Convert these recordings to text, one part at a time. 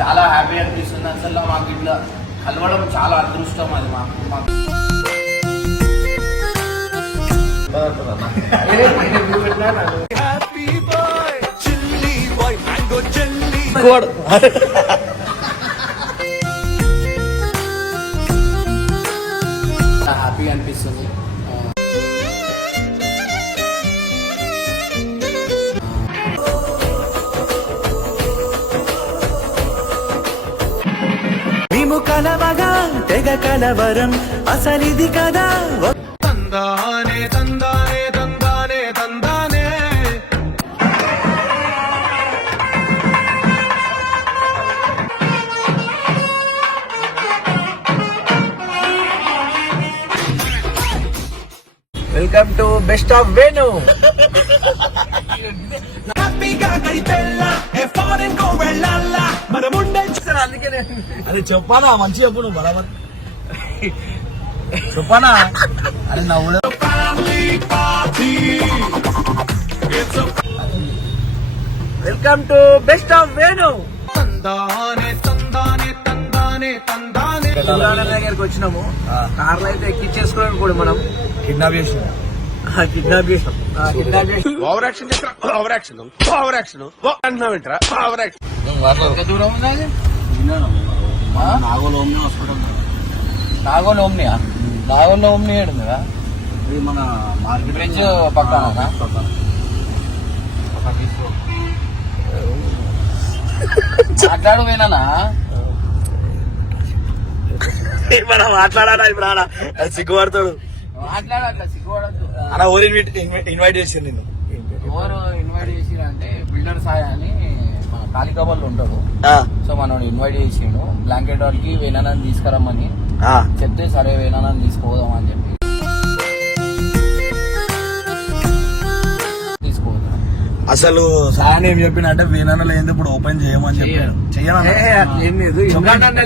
చాలా హ్యాపీ అనిపిస్తుంది. అసలు మాకు ఇట్లా కలవడం చాలా అదృష్టం. అది మాకు హ్యాపీ అనిపిస్తుంది. మేము కలవగా తెగ కలవరం అసలిది కదా. తందానే తందానే తందానే తందానే welcome to best of Venu. హ్యాపీగా గడిపెళ్ళ ఏ ఫారెన్ కో వెళ్ళాల మనముండే. అందుకే అది చెప్పానా మంచి చెప్పు నువ్వు బరాబర్ చెప్పానా. అది నవ్వులే. Welcome to best of Venu. తందానే తందానే తందానే తందానే దగ్గరికి వచ్చినాము. కార్లో అయితే ఎక్కిచ్చేసుకోవడానికి కూడా మనం కిడ్నాప్ చేసినాం. ఓవర్ యాక్షన్ చేస్తా. ఓవర్ యాక్షన్ ఓవర్ యాక్షన్ అంటున్నావు ఏంట్రా ఓవర్ యాక్షన్. దూరం ఉంది అది. Nagole Omni hospital. నాగోల్ ఓమ్నియా? నాగోల్ ఓమ్ని ఏడుందిగా? ఇది మన మార్కెట్ బ్రిడ్జ్ పక్కన మాట్లాడు వినానా? మనం మాట్లాడాలా ఇప్పుడు? ఆడ సిగ్గుపడతాడు. మాట్లాడు, అట్లా సిగ్గుపడద్దు. అలా ఓరి ఇన్వైట్ చేసి నిన్ను ఎవరు ఇన్వైట్ చేసిరంటే బిల్డర్ సాయి అని మన కాళికాబాల్లో ఉంటాడు. సో మనం ఇన్వైట్ చేసిండు బ్లాంకెట్ వాళ్ళకి వేనానని తీసుకురమ్మని చెప్తే, సరే వేనానని తీసుకుపోదాం అని చెప్పి తీసుకుపోతాం. అసలు సాయన్ ఏం చెప్పిన అంటే వేనన్న లేదు ఇప్పుడు ఓపెన్ చేయమని చెప్పాను. చెయ్యను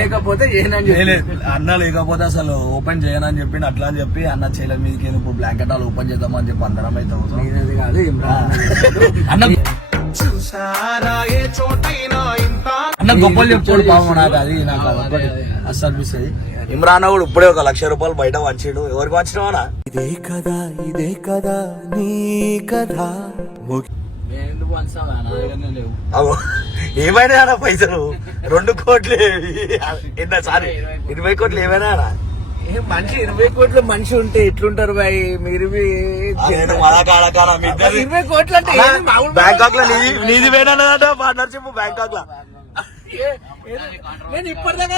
లేకపోతే అన్న లేకపోతే అసలు ఓపెన్ చేయనని చెప్పిండు. అట్లా అని చెప్పి అన్న చేయలే మీదకి ఇప్పుడు బ్లాంకెట్ వాళ్ళు ఓపెన్ చేద్దామని చెప్పి అందరం అయితే కాదు అన్న చూసారా ఏ చోటైనా ఇంత అన్న గొప్పలు చెప్పుకోడు పాపం. నాకు అది నాకు అదొకటి అస్సలు అనిపిస్తుంది. ఇమ్రాన్ కూడా ఇప్పుడే 1,00,000 రూపాయలు బయట వంచాడు. ఎవరికి వంచినావా? ఇదే కదా నీ కదా. ఏమైనా పైసలు 2 కోట్లు సారీ 20 కోట్లు ఏమైనా మనిషి 20 కోట్ల మనిషి ఉంటే ఎట్లుంటారు బాయ్ మీరు? 20 కోట్లు అంటే బ్యాంకాక్ లో నీది వేయనట పార్ట్నర్షిప్. బ్యాంకాక్ లో నేను ఇప్పటిదాకా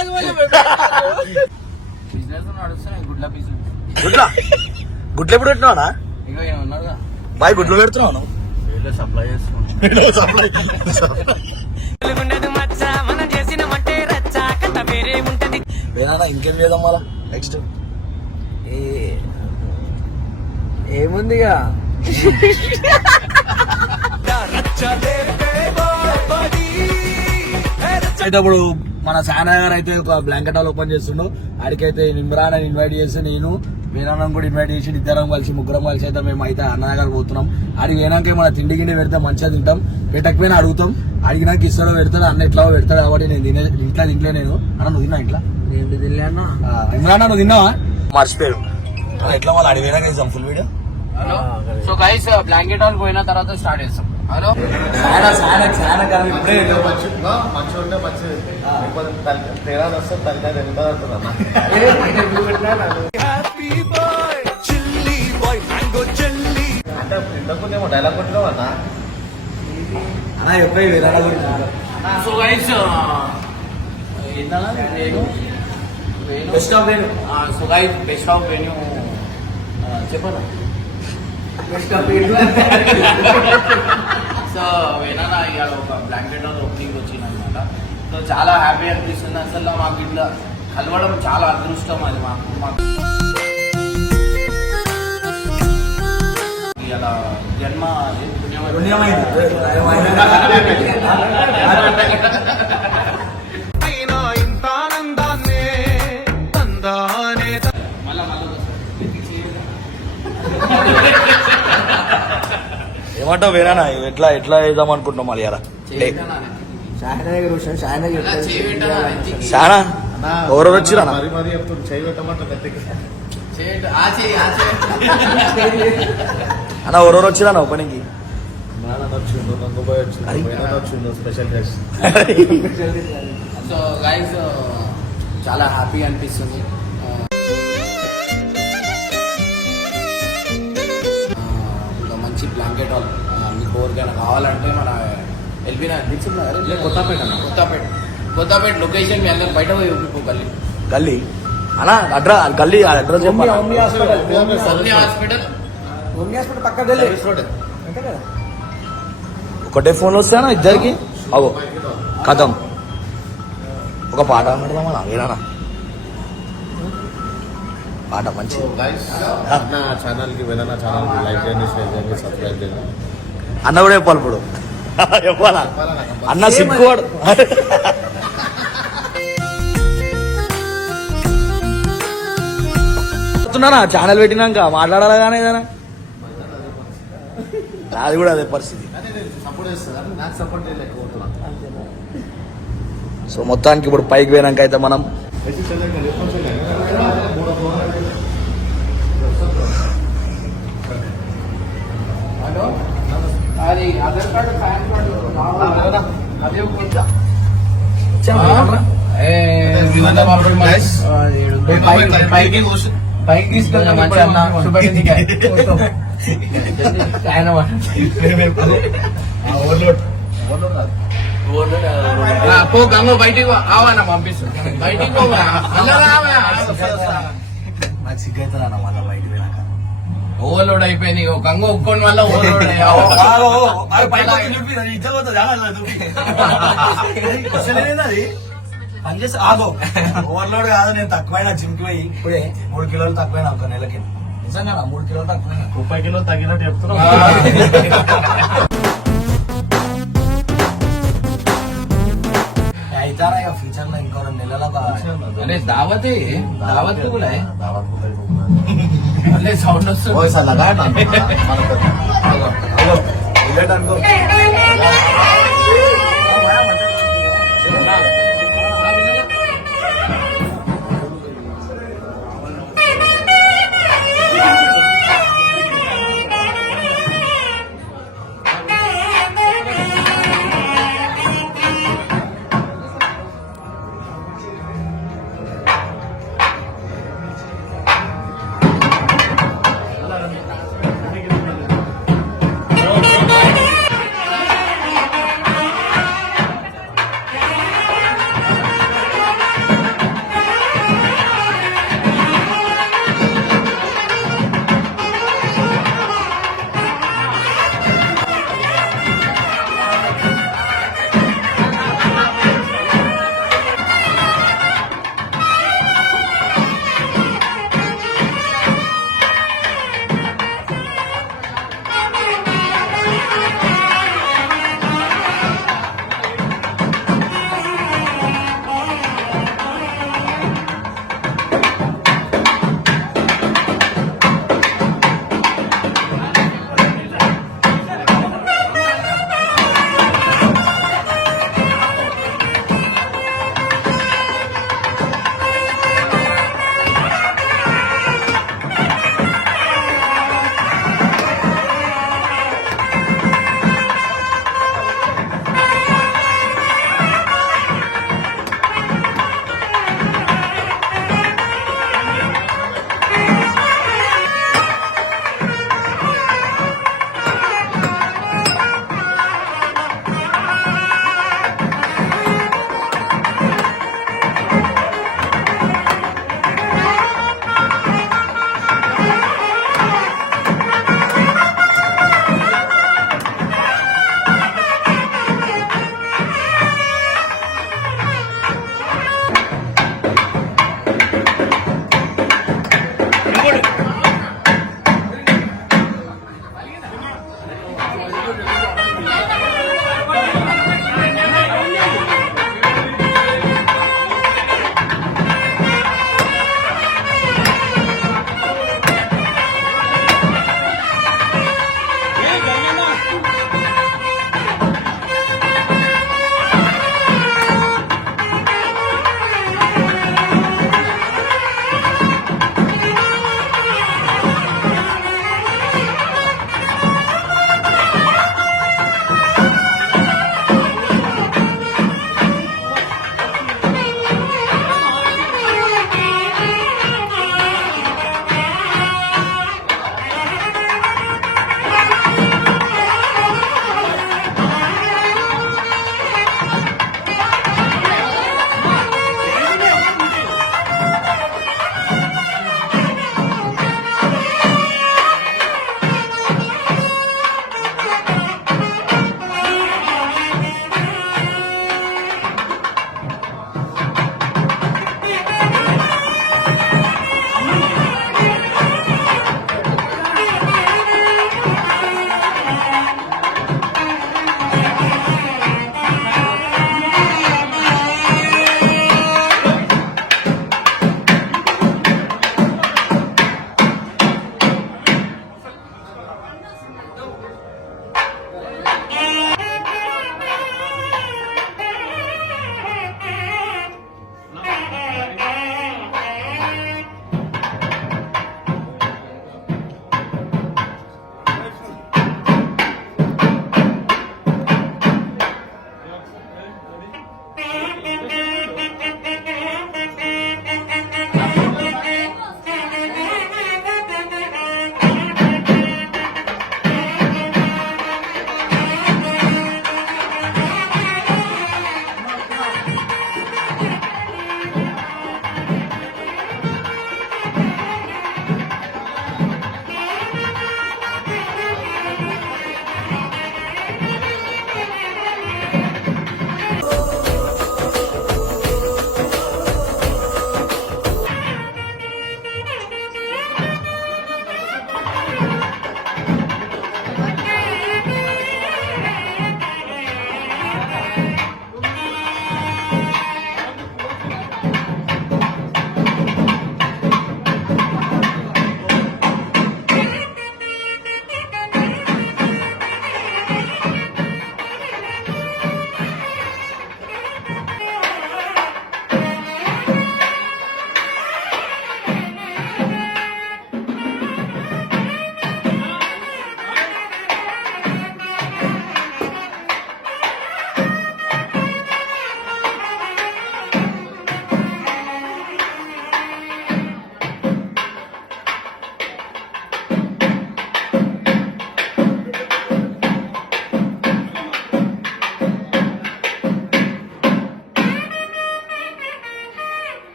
బిజినెస్ నడుస్తున్నాయి. గుడ్లు ఎప్పుడు పెట్టినావా? ఇక ఉన్నారుగా బాయ్ గుడ్లు పెడుతున్నావు. సప్లై చేస్తున్నాం. ఇంకేం చేద్దాం మళ్ళా నెక్స్ట్ ఏముందిగా? అయితే ఇప్పుడు మన సానా గారు అయితే ఒక బ్లాంకెట్ హాల్ ఓపెన్ చేస్తుండు. ఆడికైతే ఇమ్రాన్ అని ఇన్వైట్ చేసి నేను వీరాన్నం కూడా ఇన్వైట్ చేసి ఇద్దరం కలిసి ముగ్గురం కలిసి అయితే మేము అయితే అన్నగారు పోతున్నాం. ఆడికి పోయినాక మన తిండి గిన్నె పెడితే మంచిగా తింటాం. పెట్టకపోయినా అడుగుతాం. అడిగినాక ఇస్తాడో పెడతాడు. అన్న ఎట్లా పెడతాడు కాబట్టి నేను తింటే నేను అన్న నువ్వు తిన్నా ఇంట్లో ఇమ్రాన్ నువ్వు తిన్నావా? మర్చిపోయాడు. ఎట్లా వాళ్ళు అడిగి పోయినాక ఇస్తాం full video. Hello. So guys blanket hall పోయిన తర్వాత స్టార్ట్ చేస్తాం. హలో డైలాగ్ కొట్టినావు అన్న so guys best of Venu. So guys best of Venu చెప్పను. సో వేనా ఇవాళ ఒక బ్లాంకెట్ ఓపెనింగ్ వచ్చింది అనమాట. సో చాలా హ్యాపీ అనిపిస్తుంది. అసలు మాకు ఇట్లా కలవడం చాలా అదృష్టం. అది మాకు ఇలా జన్మ ఏమంటావు వేరేనా? ఎట్లా వేద్దాం అనుకుంటున్నాం మళ్ళీ అలా చాలా ఎవరెవరు వచ్చిరా అన్న ఎవరెవరు వచ్చిరా ఓపెనింగ్ కి సో గైస్ చాలా హ్యాపీ అనిపిస్తుంది. ఒక మంచి బ్లాంకెట్ హాల్ మీకు ఎవరికైనా కావాలంటే మన ఎల్బీ కొత్తపేట లొకేషన్ మీ అందరు బయట పోయి ఒప్పిపో గల్లీ అన్న గల్లీ అడ్రస్ చెప్పాలి. హాస్పిటల్ పక్క ఒకటే ఫోన్ వస్తానా ఇద్దరికి అగో కథం ఒక పాట పాడదామా వేనా పాట మంచి నా ఛానల్ కి వెళ్ళిన ఛానల్ కి లైక్ చేయండి, షేర్ చేయండి, సబ్స్క్రైబ్ చేయండి. అన్న కూడా చెప్పాలి ఇప్పుడు చెప్పాలా అన్న సిగ్గువాడు ఛానల్ పెట్టినాక మాట్లాడాలా కానీ ఏదైనా నాది కూడా అదే పరిస్థితి. సపోర్ట్ చేస్తారు, నాకు సపోర్ట్ చేయలేకపోతున్నా. సో మొత్తానికి ఇప్పుడు పైకి పోయినాక అయితే మనం అది ఆధార్ కార్డు పాన్ కార్డు అదే కొంచెం పైకి తీసుకెళ్ళి మంచి అన్న పో గంగ బయటికి ఆవానా పంపిస్తాను బయటికి నాకు సిగ్గు అవుతుంది అన్న మళ్ళీ బయటికి పోయినాక ఓవర్లోడ్ అయిపోయింది గంగ ఒక్కొని వల్ల ఓవర్లోడ్ పనిచేసి ఆగో ఓవర్లోడ్ కాదు. నేను తక్కువైనా జిమ్కి పోయి ఇప్పుడే 3 కిలోలు తక్కువైనా ఒక నెలకి. నిజంగా 3 కిలోలు తక్కువైనా 30 కిలో తగ్గినట్టు చెప్తున్నా. అవుతారా ఇక ఫ్యూచర్ లో ఇంకో 2 నెలల అరే దావతే దావత్ కూడా సౌండ్ వస్తుంది అనుకో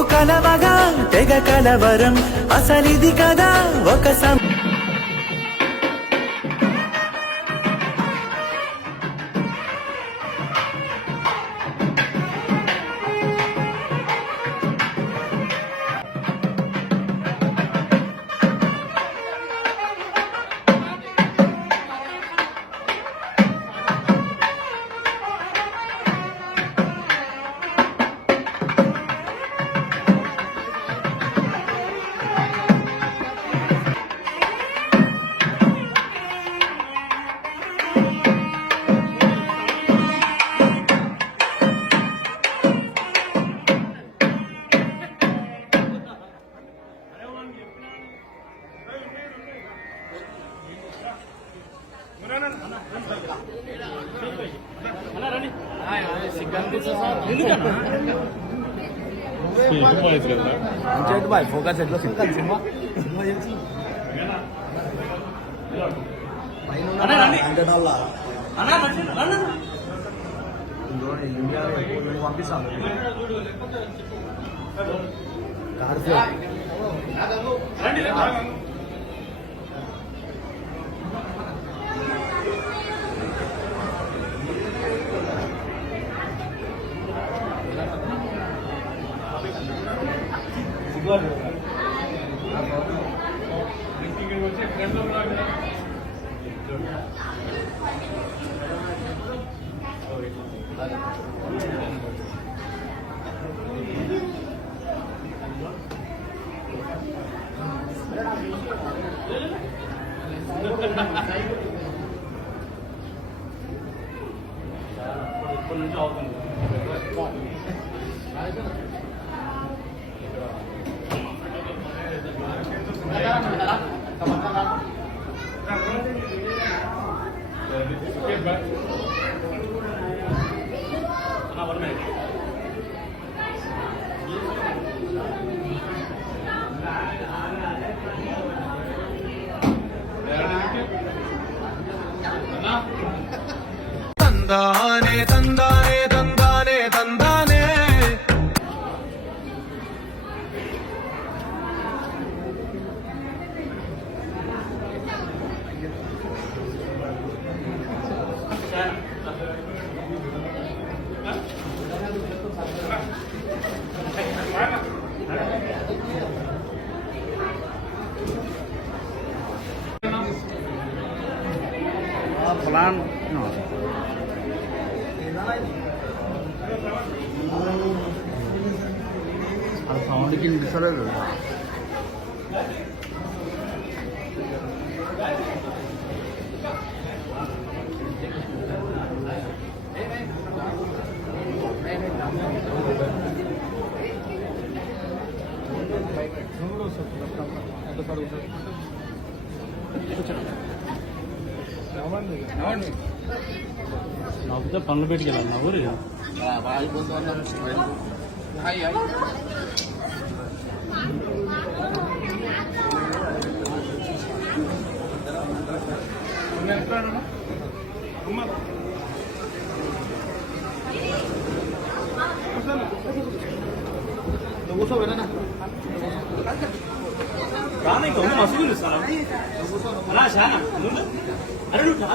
నువ్వు కలవగా తెగ కలవరం అసలిది కదా ఒక బాయ్ ఫోకస్ ఎట్లా సినిమా పంపిస్తాను తందానే తందానే తందానే తందానే ప్లాన్ సౌండ్కి వినిపిస్తలేదు నాకుతే పనులు పెట్టుకెళ్ళాలి నా ఊరు రానా ఇంకా మసూలు అలా చాలా అరే కూర్చో